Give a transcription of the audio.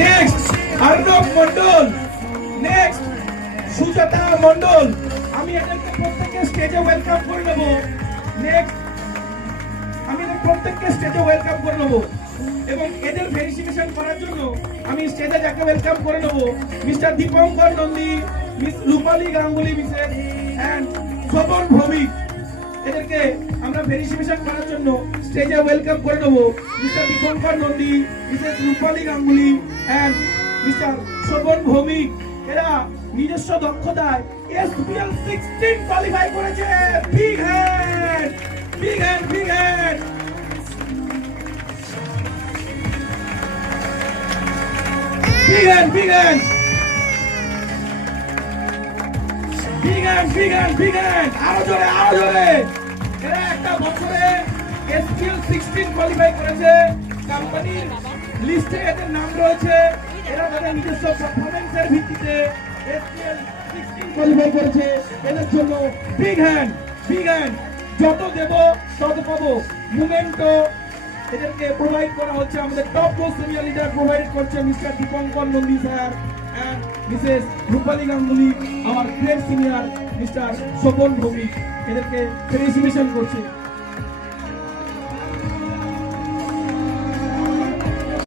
Next Arnab Mondal, next Sujata Mondal. আমি এদেরকে প্রত্যেককে স্টেজে ওয়েলকাম করে নেব। নেক্সট আমি এদের প্রত্যেককে স্টেজে ওয়েলকাম করে নেব এবং এদের ভেরিফিকেশন করার জন্য আমি স্টেজে যাকে ওয়েলকাম করে নেব, Mr Dipankar Nandi, Miss Rupali Ganguly, Mrs and Shobhan Bhowmik. এদেরকে আমরা ভেরিফিকেশন করার জন্য স্টেজে ওয়েলকাম করে নেব, Mr Dipankar Nandi, Mrs Rupali Ganguly and Mr Shobhan Bhowmik. এরা নিজস্ব দক্ষতায় এসপিএল 16 কোয়ালিফাই করেছে। Big hand, big hand, big hand. Big hand, big hand. Big hand, big hand, big hand. আরো জোরে, আরো জোরে। এরা একটা বছরে SPL 16 কোয়ালিফাই করেছে। কোম্পানির লিস্টে এদের নাম রয়েছে। এরা তাদের নিজস্ব পারফরম্যান্সের ভিত্তিতে SPL 16 কোয়ালিফাই করেছে। এদের জন্য বিগ হ্যান্ড, বিগ হ্যান্ড। যত দেব তত পাবো। মুমেন্টো এদেরকে প্রোভাইড করা হচ্ছে। আমাদের top most senior leader provide করছে Mr Dipankar Nandi sir and Mrs Rupali Ganguly, আমার great senior Mr Shobhan Bhowmik. এদেরকে ফেলিসিটেশন করছে।